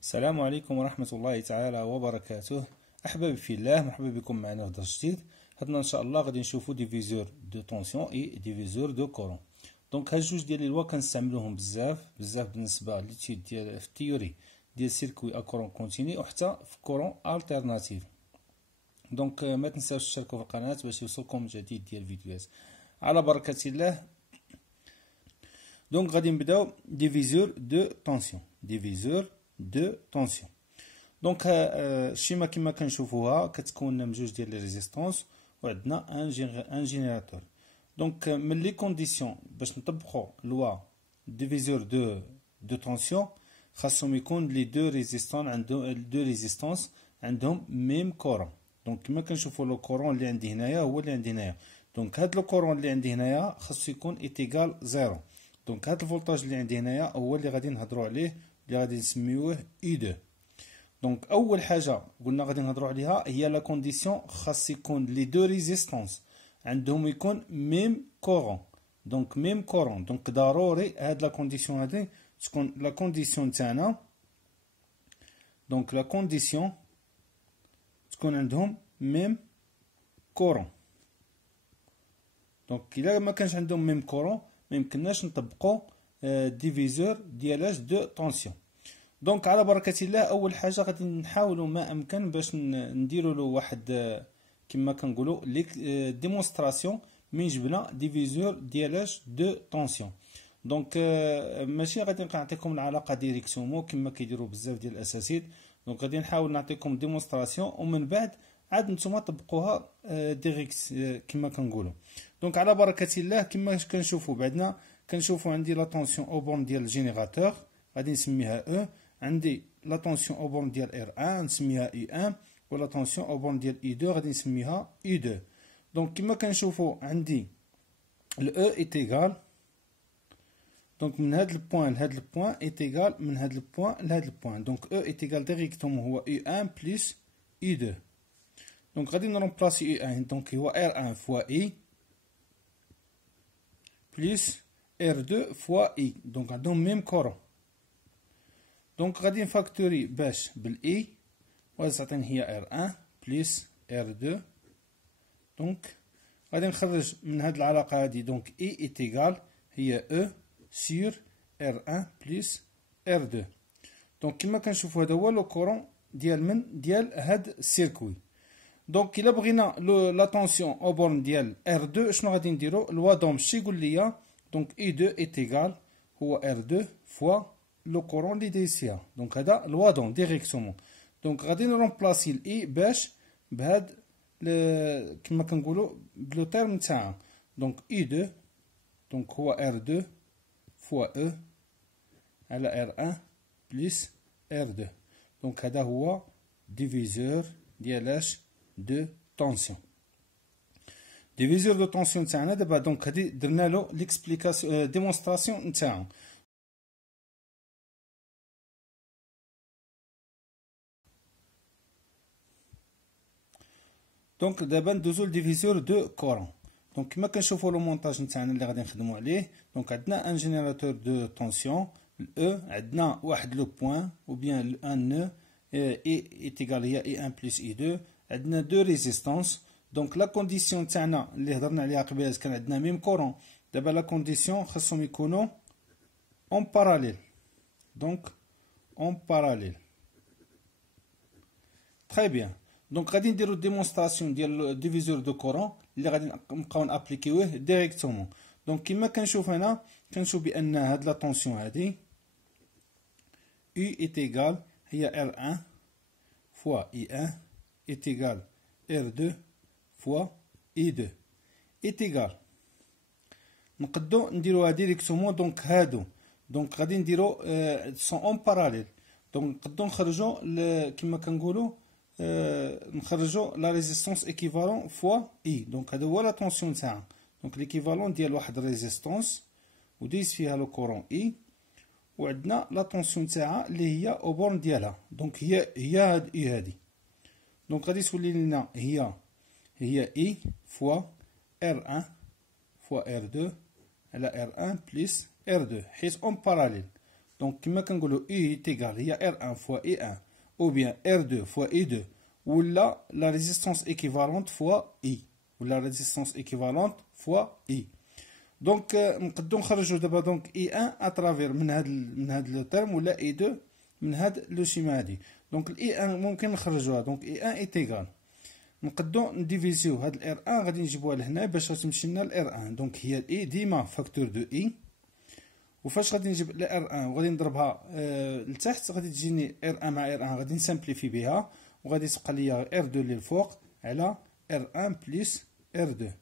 السلام عليكم ورحمة الله تعالى وبركاته. أحبابي في الله، مرحبا بكم معنا في درس جديد. هادنا إن شاء الله غادي نشوفو ديفيزور دو طونسيون إي ديفيزور دو كورون. دونك هاد جوج ديال لي لوا كنستعملوهم بزاف بالنسبة ليتيود ديال في التيوري ديال سيركوي كورون كونتيني وحتى في كورون التيرناتيف. دونك ما تنساوش تشتركوا في القناة باش يوصلكم جديد ديال الفيديوهات على بركة الله. دونك غادي نبداو ديفيزور دو طونسيون. دونك الشيما كما كنشوفوها كتكون من جوج ديال لي ريزيستونس وعندنا ان جينيراتور. دونك من لي كونديسيون باش نطبقوا لوا ديفيزور دو طونسيون خاصهم يكون لي دو ريزيستونس عندهم ميم كورون. دونك كما كنشوفوا لو كورون اللي عندي هنايا هو اللي عندي هنايا. دونك هاد لو كورون اللي عندي هنايا خاصو يكون ايتيغال زيرو. دونك هاد الفولتاج اللي عندي هنايا هو اللي غادي نهضروا عليه، اللي غادي نسميوه اي 2. دونك اول حاجه قلنا غادي نهضروا عليها هي لا كونديسيون خاص يكون لي دو ريزيستونس عندهم يكون ميم كورون. دونك ميم كورون، دونك ضروري هاد لا كونديسيون هادي تكون لا كونديسيون تاعنا. دونك لا كونديسيون تكون عندهم ميم كورون. دونك الا ما كانش عندهم ميم كورون ما يمكنناش نطبقوا ديفيزور ديال دو طونسيون. دونك على بركه الله اول حاجه غادي نحاولوا ما امكن باش نديروا له واحد كما كنقولوا ليك ديمونستراسيون من جبنا ديفيزور ديال دو طونسيون. دونك ماشي غادي نعطيكم العلاقه ديريكسيومون كما كيديروا بزاف ديال الاساتذه. دونك غادي نحاول نعطيكم ديمونستراسيون ومن بعد عاد نتوما طبقوها ديريكت كما كنقولوا. دونك على بركه الله كما كنشوفوا بعدنا كنشوفوا عندي لا طونسيون او بورن ديال الجينيراتور غادي نسميها او، عندي لا طونسيون او بورن ديال ار 1 نسميها اي 1 ولا طونسيون او بورن ديال اي 2 غادي نسميها اي 2. دونك كما كنشوفوا عندي الاو ايتيغال، دونك من هذا البوان لهذا البوان ايتيغال من هذا البوان لهذا البوان. دونك او ايتيغال ديريكتومون هو اي 1 بلس اي 2. دونك غادي نرومبلاسي اي 1 دونك هو ار 1 فوا اي بلس ار 2 فوا اي. دونك عندهم ميم كورون. دونك غادي نفاكتوري باش بالاي وغتعطيني هي ار 1 بلس ار 2. دونك غادي نخرج من هاد العلاقه هادي دونك اي ايتيغال هي او سير ار 1 بلس ار 2. دونك كما كنشوفوا هذا هو لو كورون ديال هاد السيركوي. دونك الا بغينا لا طونسيون او بورن ديال ار 2 شنو غادي نديرو؟ لوا دوم شي يقول ليا دونك اي 2 ايتيغال هو ار 2 فوا لو كورون اللي دايسيها. دونك هذا لوا دوم ديريكتومون. دونك غادي نرومبلاسي الاي باش بهاد كما كنقولوا بلو تيرم تاعها. دونك اي 2 دونك هو ار 2 فوا او على ار 1 بلس ار 2. دونك هذا هو ديفيزور ديالاش دو طونسيون. ديفيزور دو طونسيون تاعنا دابا دونك هادي درنا له ليكسبليكاسيون ديمونستراسيون نتاعو. دونك دابا ندوزو لديفيزور دو كورون. دونك كما كنشوفوا لو مونتاج نتاعنا اللي غادي نخدموا عليه. دونك عندنا ان جينيراتور دو طونسيون الاو، عندنا واحد لو بوين او بيان ان نو اي ايتيغال هي اي 1 بلس اي 2. عندنا دو ريزيستونس. دونك لا كونديسيون تاعنا اللي هضرنا عليها قبيله كان عندنا ميم كورون. دابا لا كونديسيون خاصهم يكونوا اون باراليل. دونك اون باراليل تري بيان. دونك غادي نديرو ديمونستراسيون ديال ديفيزور دو كورون اللي غادي نبقاو نابليكيوه ديريكتومون. دونك كما كنشوف هنا كنشوف بان هاد لا طونسيون هادي U est égal هي R1 fois I1 est égal R2 fois I2 est égal. نقدو نديروها ديريكتومون. دونك هادو دونك غادي نديرو سون اون باراليل. دونك نقدو نخرجو كما كنقولو نخرجو لا ريزيستونس ايكيفالون فوا اي. دونك هذا هو لا طونسيون تاعها. دونك ليكيفالون ديال واحد ريزيستونس وديز فيها لو كورون اي وعندنا لا طونسيون تاعها اللي هي او بورن ديالها. دونك هي هاد اي هادي. دونك غادي تولي لنا هي اي فوا ار 1 فوا ار 2 على ار 1 بلس ار 2 حيت اون باراليل. دونك كما كنقولوا اي تيغال هي ار 1 فوا اي 1 او بيان ار 2 فوا اي 2 ولا لا ريزيستونس ايكيفالونت فوا اي ولا ريزيستونس ايكيفالونت فوا اي. دونك نقدروا نخرجوا دابا دونك اي 1 اترافير من هاد لو تيرم ولا اي 2 من هاد لو شيما هادي. دونك الاي 1 ممكن نخرجوها دونك اي 1 اي تيغال نقدروا نديفيزيو هاد الار 1 غادي نجيبوها لهنا باش تمشي لنا الار 1 دونك هي الاي ديما فاكتور دو اي. وفاش غادي نجيب الار 1 وغادي نضربها لتحت غادي تجيني ار 1 مع ار 1 غادي نسامبليفي بها وغادي تبقى ليا ار 2 للفوق على ار 1 بلس ار 2.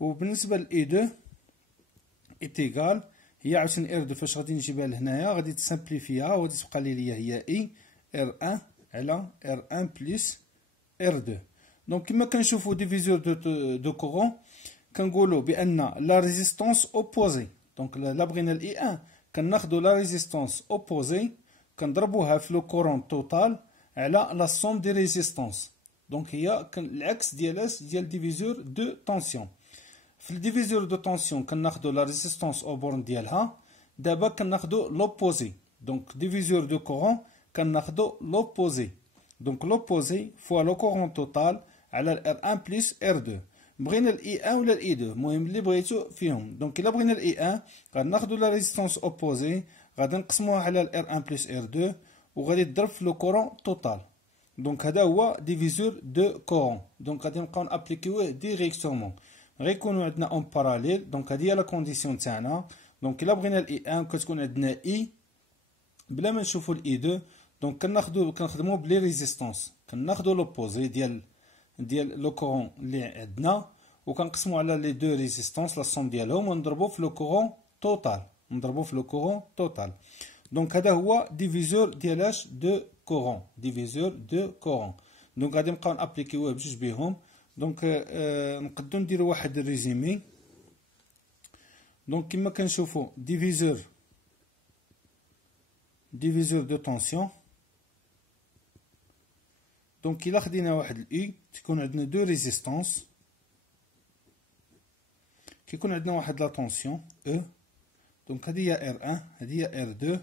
وبالنسبه لاي 2 ايتيغال هي عاوتاني ار 2 فاش غادي نجيبها لهنايا غادي تسامبليفيها وغادي تبقى ليا هي اي ار 1 على ار 1 بلس ار 2. دونك كما كنشوفوا ديفيزور دو كورون كنقولوا بان لا ريزيستونس اوبوزي. دونك لا بغينا الاي 1 كناخذوا لا ريزيستونس اوبوزي كنضربوها في لو كورون توتال على لا سوم دي ريزيستونس. دونك هي العكس ديال ديفيزور دو طونسيون. في الديفيزور دو طونسيون كناخذوا لا ريزيستونس او بورن ديالها. دابا كناخذوا لوبوزي. دونك ديفيزور دو كورون كناخذوا لوبوزي. دونك لوبوزي فوا لو كورون توتال على ار 1 بلس ار 2. بغينا الاي 1 ولا الاي 2 المهم اللي بغيتو فيهم. دونك الا بغينا الاي 1 غناخذوا لا ريزيستونس اوبوزي غادي نقسموها على الار 1 بلس ار 2 وغادي تضرب في لو كورون توتال. دونك هذا هو ديفيزور دو كورون. دونك غادي نبقاو نابليكيوه ديريكتومون غيكونوا عندنا اون باراليل. دونك هذه هي لا كونديسيون تاعنا. دونك الا بغينا الاي 1 كتكون عندنا اي بلا ما نشوفوا الاي 2 دونك كنخدموا بلي ريزيستونس كناخذوا لوبوزي ديال لو كورون اللي عندنا وكنقسموا على لي دو ريزيستونس لا سوم ديالهم ونضربوا في لو كورون توتال. دونك هذا هو ديفيزور ديالاش دو كورون دونك غادي نبقاو نابليكيوه بجوج بهم. دونك نقدروا نديروا واحد الريزومي. دونك كما كنشوفوا ديفيزور دو طونسيون. دونك الا خدينا واحد الاي تكون عندنا دو ريزيستونس كيكون عندنا واحد لا طونسيون او. دونك هذه هي ار 1 هذه هي ار 2.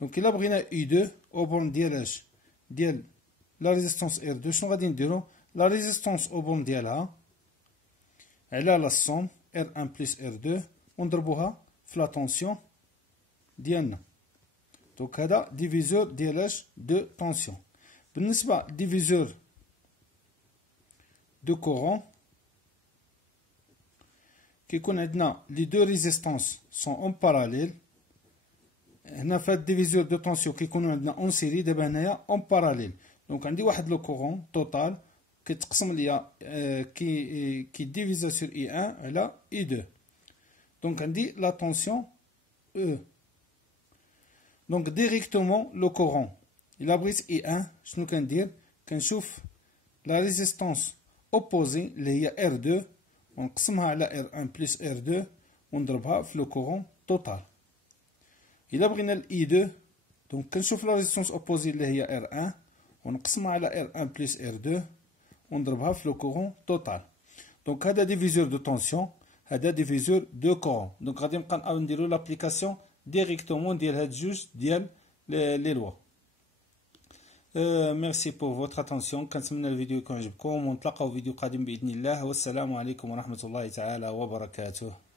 دونك الا بغينا اي 2 او بورن ديالاش ديال لا ريزيستونس ار 2 شنو غادي نديرو لا ريزيستونس او بورن ديالها على لا سوم ار 1 بلس ار 2 ونضربوها في لا طونسيون ديالنا. دونك هذا ديفيزور ديالاش دو طونسيون. بالنسبه ديفيزور دو كورون كيكون عندنا لي دو ريزيستونس سون اون باراليل. هنا في الديفيزور دو طونسيون كيكونوا عندنا اون سيري. دابا هنايا اون باراليل. دونك عندي واحد لو كورون توتال كيتقسم ليا كي ديفيزا سور اي 1 على اي 2. دونك عندي لا طونسيون او. دونك ديريكتومون لو كورون الا بغيت اي 1 شنو كندير كنشوف لا ريزيستونس اوبوزي اللي هي ار 2 ونقسمها على ار 1 بلس ار 2 ونضربها في لو كورون توتال. الا بغينا الاي 2 دونك كنشوف لا ريزيستونس اوبوزي اللي هي ار 1 ونقسمها على ار 1 بلس ار 2 ونضربها في لو كورون توتال. دونك هذا ديفيزور دو طونسيون هذا ديفيزور دو كورون. دونك غادي نبقى نديرو لابليكاسيون ديريكتومون ديال هاد جوج ديال لي لوا. ميرسي بور فوتر اتونسيون. كنتمنى الفيديو يكون عجبكم ونتلاقاو في فيديو قادم باذن الله والسلام عليكم ورحمه الله تعالى وبركاته.